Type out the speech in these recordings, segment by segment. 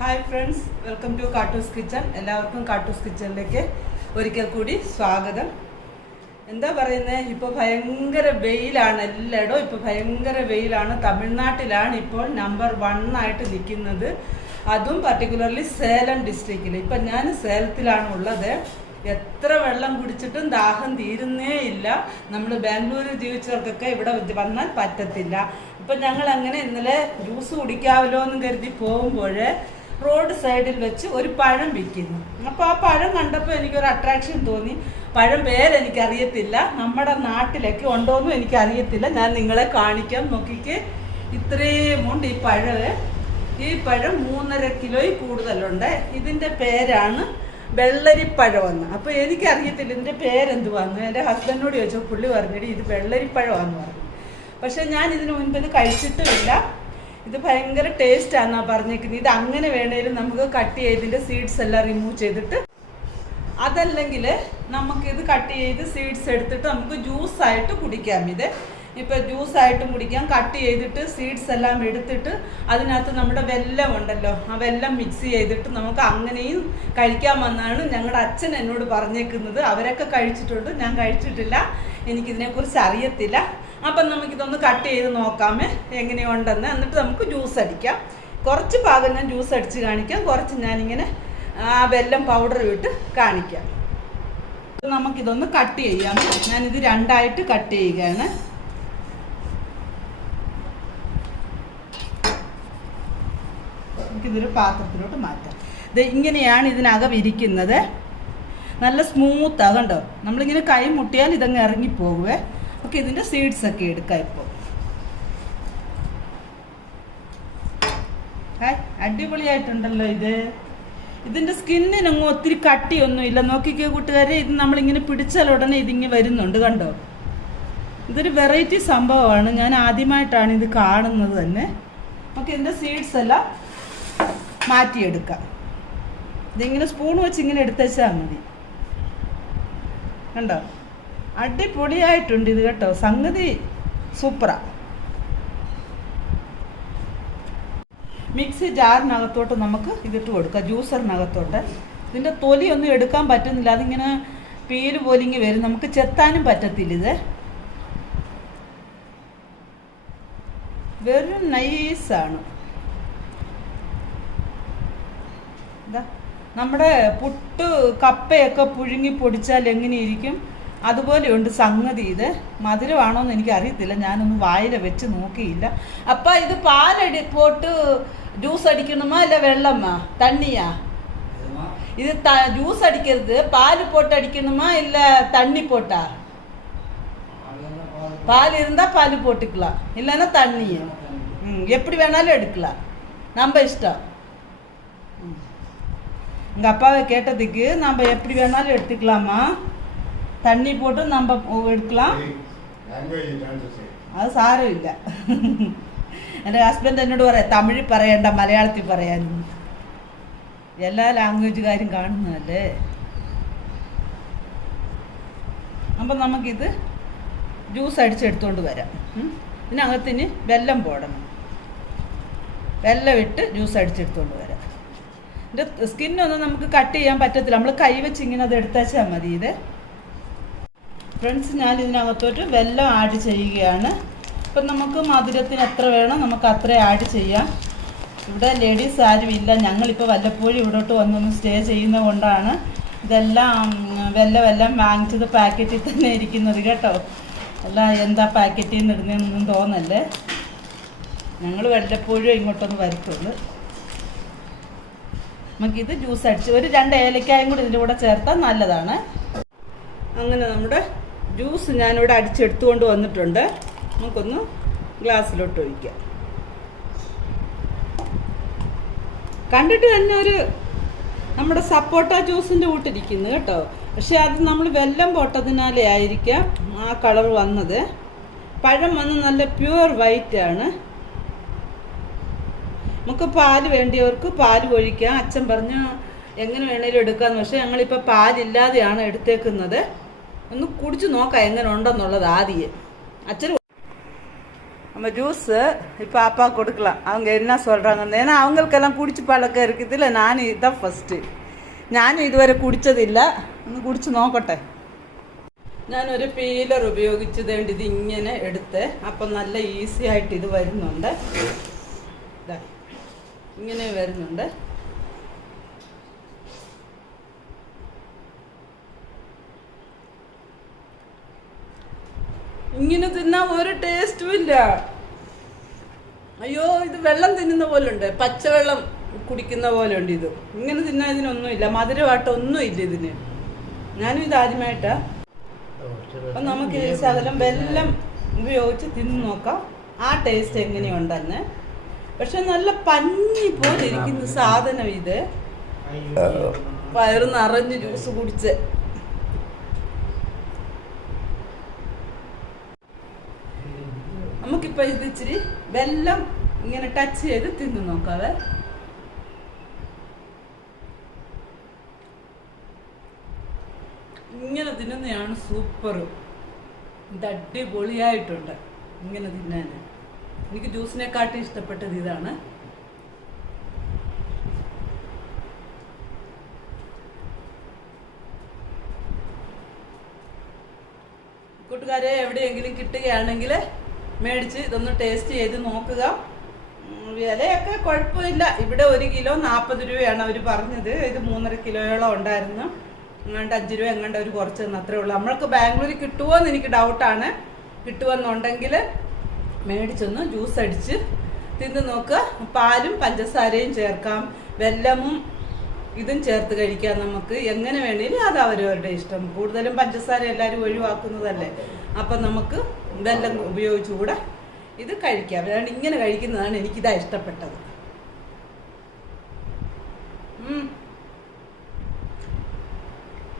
Hi friends welcome to Kattoos kitchen എല്ലാവർക്കും കാട്ടൂസ് കിച്ചണിലേക്ക് ഒരിക്കൽ കൂടി സ്വാഗതം. എന്താ പറയുന്നത് ഇപ്പോൾ ഭയങ്കര വെയിലാണ് എല്ലായിടവും. ഇപ്പോൾ ഭയങ്കര വെയിലാണ്. തമിഴ്നാട്ടിലാണ് ഇപ്പോൾ നമ്പർ വൺ ആയിട്ട് നിൽക്കുന്നത്. അതും പർട്ടിക്കുലർലി സേലം ഡിസ്ട്രിക്റ്റിൽ ഇപ്പം ഞാൻ സേലത്തിലാണ് ഉള്ളത്. എത്ര വെള്ളം കുടിച്ചിട്ടും ദാഹം തീരുന്നേ ഇല്ല. നമ്മൾ ബാംഗ്ലൂരിൽ ജീവിച്ചവർക്കൊക്കെ ഇവിടെ വന്നാൽ പറ്റത്തില്ല. ഇപ്പം ഞങ്ങൾ അങ്ങനെ ഇന്നലെ ജ്യൂസ് കുടിക്കാമല്ലോ എന്ന് കരുതി പോകുമ്പോൾ റോഡ് സൈഡിൽ വെച്ച് ഒരു പഴം വിൽക്കുന്നു. അപ്പോൾ ആ പഴം കണ്ടപ്പോൾ എനിക്കൊരു അട്രാക്ഷൻ തോന്നി. പഴം പേരെനിക്കറിയത്തില്ല നമ്മുടെ നാട്ടിലൊക്കെ ഉണ്ടോയെന്നും എനിക്കറിയത്തില്ല. ഞാൻ നിങ്ങളെ കാണിക്കാം. നോക്കിക്ക്. ഇത്രയും ഉണ്ട് ഈ പഴം. ഈ പഴം മൂന്നര കിലോയിൽ കൂടുതലുണ്ട്. ഇതിന്റെ പേരാണ് വെള്ളരിപ്പഴമെന്ന്. അപ്പോൾ എനിക്കറിയത്തില്ല ഇതിന്റെ പേരെന്തുവാന്ന്. എന്റെ ഹസ്ബൻഡിനോട് ചോദിച്ചപ്പോൾ പുള്ളി പറഞ്ഞിട്ട് ഇത് വെള്ളരിപ്പഴമാണെന്ന് പറഞ്ഞു. പക്ഷെ ഞാൻ ഇതിനു മുൻപ് ഇത് കഴിച്ചിട്ടുമില്ല. ഇത് ഭയങ്കര ടേസ്റ്റ് ആണെന്നാ പറഞ്ഞേക്കുന്നത് ഇത് അങ്ങനെ വേണേലും നമുക്ക് കട്ട് ചെയ്തിന്റെ സീഡ്സ് എല്ലാം റിമൂവ് ചെയ്തിട്ട് അതല്ലെങ്കിൽ നമുക്കിത് കട്ട് ചെയ്ത് സീഡ്സ് എടുത്തിട്ട് നമുക്ക് ജ്യൂസ് ആയിട്ട് കുടിക്കാം. ഇത് ഇപ്പൊ ജ്യൂസ് ആയിട്ടും കുടിക്കാം. കട്ട് ചെയ്തിട്ട് സീഡ്സ് എല്ലാം എടുത്തിട്ട് അതിനകത്ത് നമ്മുടെ വെല്ലം ഉണ്ടല്ലോ ആ വെല്ലം മിക്സ് ചെയ്തിട്ട് നമുക്ക് അങ്ങനെയും കഴിക്കാമെന്നാണ് ഞങ്ങളുടെ അച്ഛൻ എന്നോട് പറഞ്ഞേക്കുന്നത്. അവരൊക്കെ കഴിച്ചിട്ടുണ്ട്. ഞാൻ കഴിച്ചിട്ടില്ല. എനിക്കിതിനെക്കുറിച്ച് അറിയത്തില്ല. അപ്പം നമുക്കിതൊന്ന് കട്ട് ചെയ്ത് നോക്കാമേ. എങ്ങനെയുണ്ടെന്ന്. എന്നിട്ട് നമുക്ക് ജ്യൂസ് അടിക്കാം. കുറച്ച് ഭാഗം ഞാൻ ജ്യൂസ് അടിച്ച് കാണിക്കാം. കുറച്ച് ഞാനിങ്ങനെ ആ വെല്ലം പൗഡർ ഇട്ട് കാണിക്കാം. നമുക്കിതൊന്ന് കട്ട് ചെയ്യാം. ഞാനിത് രണ്ടായിട്ട് കട്ട് ചെയ്യുകയാണ്. നമുക്കിതൊരു പാത്രത്തിലോട്ട് മാറ്റാം. ഇത് ഇങ്ങനെയാണ് ഇതിനകം ഇരിക്കുന്നത്. നല്ല സ്മൂത്താണ് കണ്ടോ? നമ്മളിങ്ങനെ കൈ മുട്ടിയാൽ ഇതങ്ങ് ഇറങ്ങിപ്പോകുവേ ഓക്കെ ഇതിന്റെ സീഡ്സ് ഒക്കെ എടുക്കാം ഇപ്പോൾ. അടിപൊളിയായിട്ടുണ്ടല്ലോ ഇത്. ഇതിന്റെ സ്കിന്നിനൊന്നും ഒത്തിരി കട്ടിയൊന്നുമില്ല നോക്കിക്കോ കൂട്ടുകാരെ ഇത് നമ്മളിങ്ങനെ പിടിച്ചാൽ ഉടനെ ഇതിങ്ങി വരുന്നുണ്ട് കണ്ടോ? ഇതൊരു വെറൈറ്റി സംഭവമാണ്. ഞാൻ ആദ്യമായിട്ടാണ് ഇത് കാണുന്നത് തന്നെ. നമുക്ക് ഇതിന്റെ സീഡ്സ് എല്ലാം മാറ്റിയെടുക്കാം. ഇതിങ്ങനെ സ്പൂൺ വെച്ച് ഇങ്ങനെ എടുത്തുവെച്ചാൽ മതി. കണ്ടോ? അടിപൊളിയായിട്ടുണ്ട് ഇത് കേട്ടോ. സംഗതി സൂപ്പറാ. മിക്സി ജാറിനകത്തോട്ട് നമുക്ക് ഇതിട്ട് കൊടുക്കാം ജ്യൂസറിനകത്തോട്ട്. ഇതിന്റെ തൊലിയൊന്നും എടുക്കാൻ പറ്റുന്നില്ല അതിങ്ങനെ പേര് പോലിങ്ങി വരും. നമുക്ക് ചെത്താനും പറ്റത്തില്ല ഇത്. വെറും നൈസാണ്. നമ്മുടെ പുട്ട് കപ്പയൊക്കെ പുഴുങ്ങി പൊടിച്ചാൽ എങ്ങനെയിരിക്കും അതുപോലെയുണ്ട് സംഗതി. ഇത് മധുരമാണോ എന്ന് എനിക്ക് അറിയത്തില്ല ഞാനൊന്ന് വായിൽ വെച്ച് നോക്കിയില്ല. അപ്പം ഇത് പാലടി പോട്ട് ജ്യൂസ് അടിക്കണമോ അല്ല വെള്ളമാ? തണ്ണിയാ? இது த ஜூஸ் அடிக்கிறது பால் போட்டு அடிக்கணுமா இல்லை தண்ணி போட்டா பால் இருந்தால் பால் போட்டுக்கலாம் இல்லைன்னா தண்ணி ம் எப்படி வேணாலும் எடுக்கலாம் நம்ம இஷ்டம் எங்கள் அப்பாவை கேட்டதுக்கு நம்ம எப்படி வேணாலும் எடுத்துக்கலாமா தண்ணி போட்டு நம்ம எடுக்கலாம். അത് സാരമില്ല എന്റെ ഹസ്ബൻഡ് എന്നോട് പറയാം തമിഴ് പറയണ്ട മലയാളത്തിൽ പറയാൻ എല്ലാ ലാംഗ്വേജുകാരും കാണുന്നതല്ലേ? അപ്പം നമുക്കിത് ജ്യൂസ് അടിച്ചെടുത്തുകൊണ്ട് വരാം. ഇതിനകത്തിന് വെല്ലം പോടണം. വെല്ലം ഇട്ട് ജ്യൂസ് അടിച്ചെടുത്തുകൊണ്ട് വരാം. ഇതിന്റെ സ്കിന്നൊന്നും നമുക്ക് കട്ട് ചെയ്യാൻ പറ്റത്തില്ല. നമ്മൾ കൈ വെച്ച് ഇങ്ങനെ അത് എടുത്താച്ചാൽ മതി ഇത്. ഫ്രണ്ട്സ് ഞാൻ ഇതിനകത്തോട്ട് വെല്ലം ആഡ് ചെയ്യുകയാണ്. ഇപ്പം നമുക്ക് മധുരത്തിന് എത്ര വേണം നമുക്ക് അത്ര ആഡ് ചെയ്യാം. ഇവിടെ ലേഡീസ് ആരും ഇല്ല. ഞങ്ങളിപ്പോൾ വല്ലപ്പോഴും ഇവിടോട്ട് വന്നൊന്ന് സ്റ്റേ ചെയ്യുന്ന കൊണ്ടാണ് ഇതെല്ലാം വെല്ലം എല്ലാം വാങ്ങിച്ചത് പാക്കറ്റിൽ തന്നെ ഇരിക്കുന്നത് കേട്ടോ. എല്ലാം എന്താ പാക്കറ്റിൽ നിന്ന് ഇടുന്നതെന്നൊന്നും തോന്നല്ലേ? ഞങ്ങൾ വല്ലപ്പോഴും ഇങ്ങോട്ടൊന്ന് വരത്തുള്ളൂ. നമുക്കിത് ജ്യൂസ് അടിച്ച് ഒരു രണ്ട് ഏലക്കായും കൂടി ഇതിന്റെ കൂടെ ചേർത്താൽ നല്ലതാണ്. അങ്ങനെ നമ്മുടെ ജ്യൂസ് ഞാനിവിടെ അടിച്ചെടുത്തുകൊണ്ട് വന്നിട്ടുണ്ട്. നമുക്കൊന്ന് ഗ്ലാസ്സിലോട്ട് ഒഴിക്കാം കണ്ടിട്ട് തന്നെ ഒരു നമ്മുടെ സപ്പോട്ട ജ്യൂസിന്റെ കൂട്ടിരിക്കുന്നു കേട്ടോ. പക്ഷെ അത് നമ്മൾ വെല്ലം പോട്ടതിനാലേ ആയിരിക്കാം ആ കളർ വന്നത്. പഴം വന്ന് നല്ല പ്യുവർ വൈറ്റ് ആണ്. നമുക്ക് പാൽ വേണ്ടിയവർക്ക് പാൽ ഒഴിക്കാം. അച്ഛൻ പറഞ്ഞു എങ്ങനെ വേണേലും എടുക്കാമെന്ന് പക്ഷേ ഞങ്ങളിപ്പോൾ പാലില്ലാതെയാണ് എടുത്തേക്കുന്നത്. ഒന്ന് കുടിച്ച് നോക്കാം എങ്ങനെ ഉണ്ടെന്നുള്ളത് ആദ്യം അച്ഛൻ நம்ம ஜூஸு இப்போ அப்பா கொடுக்கலாம் அவங்க என்ன சொல்கிறாங்க ஏன்னா அவங்களுக்கெல்லாம் குடிச்சு பழக்கம் இருக்குதுல்ல நான் இதுதான் ஃபஸ்ட்டு ഞാനും ഇതുവരെ കുടിച്ചതില്ല ഒന്ന് കുടിച്ച് നോക്കട്ടെ ഞാനൊരു പീലർ ഉപയോഗിച്ച് വേണ്ടി ഇത് ഇങ്ങനെ എടുത്ത് അപ്പം നല്ല ഈസി ആയിട്ട് ഇത് വരുന്നുണ്ട് ദാ, ഇങ്ങനെ വരുന്നുണ്ട് ഇങ്ങനെ തിന്നാൻ ഒരു ടേസ്റ്റും ഇല്ല. അയ്യോ ഇത് വെള്ളം തിന്നുന്ന പോലെ ഉണ്ട് പച്ചവെള്ളം കുടിക്കുന്ന പോലെ ഉണ്ട് ഇത്. ഇങ്ങനെ തിന്നാൻ ഇതിനൊന്നുമില്ല മധുരമായിട്ട് ഒന്നും ഇല്ല ഇതിന്. ഞാനും ഇത് ആദ്യമായിട്ടാ. അപ്പം നമുക്ക് ഈ ശകലം വെല്ലം ഉപയോഗിച്ച് തിന്നു നോക്കാം. ആ ടേസ്റ്റ് എങ്ങനെയുണ്ടെന്ന്. പക്ഷെ നല്ല പഞ്ഞി പോലെ ഇരിക്കുന്ന സാധനം ഇത്. വയറ് നിറഞ്ഞ് ജ്യൂസ് കുടിച്ച്. നമുക്കിപ്പോൾ ഇത് ഇച്ചിരി വെല്ലം ഇങ്ങനെ ടച്ച് ചെയ്ത് തിന്നു നോക്കാവേ. ഇങ്ങനെ തിന്നുന്നതാണ് സൂപ്പർ ഇത് അടിപൊളിയായിട്ടുണ്ട് ഇങ്ങനെ തിന്നാൻ എനിക്ക് ജ്യൂസിനെക്കാട്ടി ഇഷ്ടപ്പെട്ടത് ഇതാണ്. കൂട്ടുകാരെ എവിടെയെങ്കിലും കിട്ടുകയാണെങ്കിൽ മേടിച്ച് ഇതൊന്ന് ടേസ്റ്റ് ചെയ്ത് നോക്കുക. വിലയൊക്കെ കുഴപ്പമില്ല. ഇവിടെ ഒരു കിലോ നാൽപ്പത് രൂപയാണ് അവർ പറഞ്ഞത്. ഇത് മൂന്നര കിലോയോളം ഉണ്ടായിരുന്നു. എങ്ങാണ്ട് അഞ്ച് രൂപ എങ്ങാണ്ട് അവർ കുറച്ച് തന്നെ അത്രേ ഉള്ളൂ. നമ്മൾക്ക് ബാംഗ്ലൂരിൽ കിട്ടുമോ എന്ന് എനിക്ക് ഡൗട്ടാണ്. കിട്ടുമെന്നുണ്ടെങ്കിൽ മേടിച്ചൊന്ന് ജ്യൂസ് അടിച്ച് തിന്ന് നോക്കുക. പാലും പഞ്ചസാരയും ചേർക്കാം. വെല്ലമും ഇതും ചേർത്ത് കഴിക്കാം നമുക്ക്. എങ്ങനെ വേണേലും അത് അവരവരുടെ ഇഷ്ടം. കൂടുതലും പഞ്ചസാര എല്ലാവരും ഒഴിവാക്കുന്നതല്ലേ. അപ്പം നമുക്ക് ഇതെല്ലാം ഉപയോഗിച്ചുകൂടെ ഇത് കഴിക്കാം. അതാണ് ഇങ്ങനെ കഴിക്കുന്നതാണ് എനിക്കിതാ ഇഷ്ടപ്പെട്ടത്.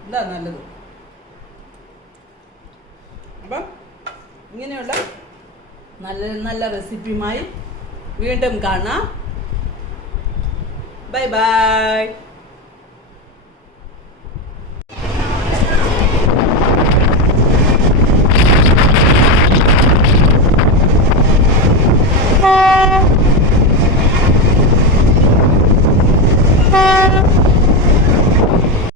എന്താ നല്ലത്. അപ്പം ഇങ്ങനെയുള്ള നല്ല നല്ല റെസിപ്പിയുമായി വീണ്ടും കാണാം. Bye bye.